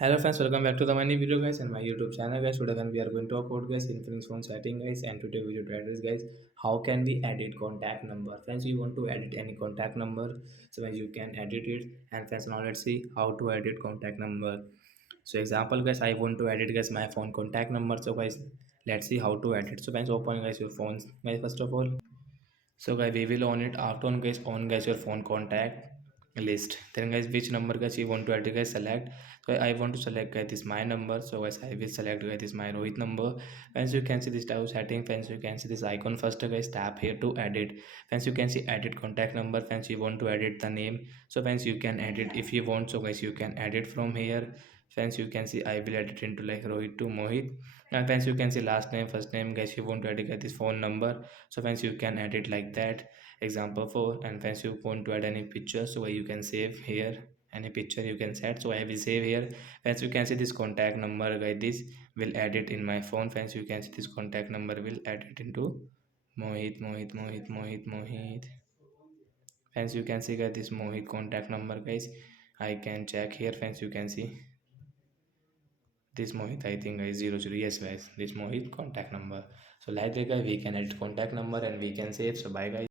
Hello friends, welcome back to the many video guys and my YouTube channel guys. Today again we are going to talk about guys infinix phone setting guys, and today video to address guys how can we edit contact number. Friends, you want to edit any contact number, so guys you can edit it. And friends, now let's see how to edit contact number. So example guys, I want to edit guys my phone contact number. So guys, let's see how to edit. So guys, open guys your phones guys first of all. So guys, we will on it after on guys your phone contact list. Then guys, which number guys you want to add guys, select. So I want to select guys this my number. So guys, I will select guys this my Rohit number. Once you can see this type of setting, friends, you can see this icon first guys, tap here to edit. Friends, you can see edit contact number. Friends, you want to edit the name. So friends, you can edit if you want. So guys, you can edit from here. Friends, you can see I will edit into like Rohit to Mohit. And friends, you can see last name, first name guys, you want to edit this phone number. So friends, you can edit like that. Example 4. And friends, you want to add any picture, so you can save here any picture you can set. So I will save here. Friends, you can see this contact number guys, this will add it in my phone. Friends, you can see this contact number will add it into Mohit. Friends, you can see guys this Mohit contact number guys, I can check here. Friends, you can see this Mohit, I think is 00. Yes guys, this Mohit contact number. So like that guys, we can add contact number and we can save. So bye guys.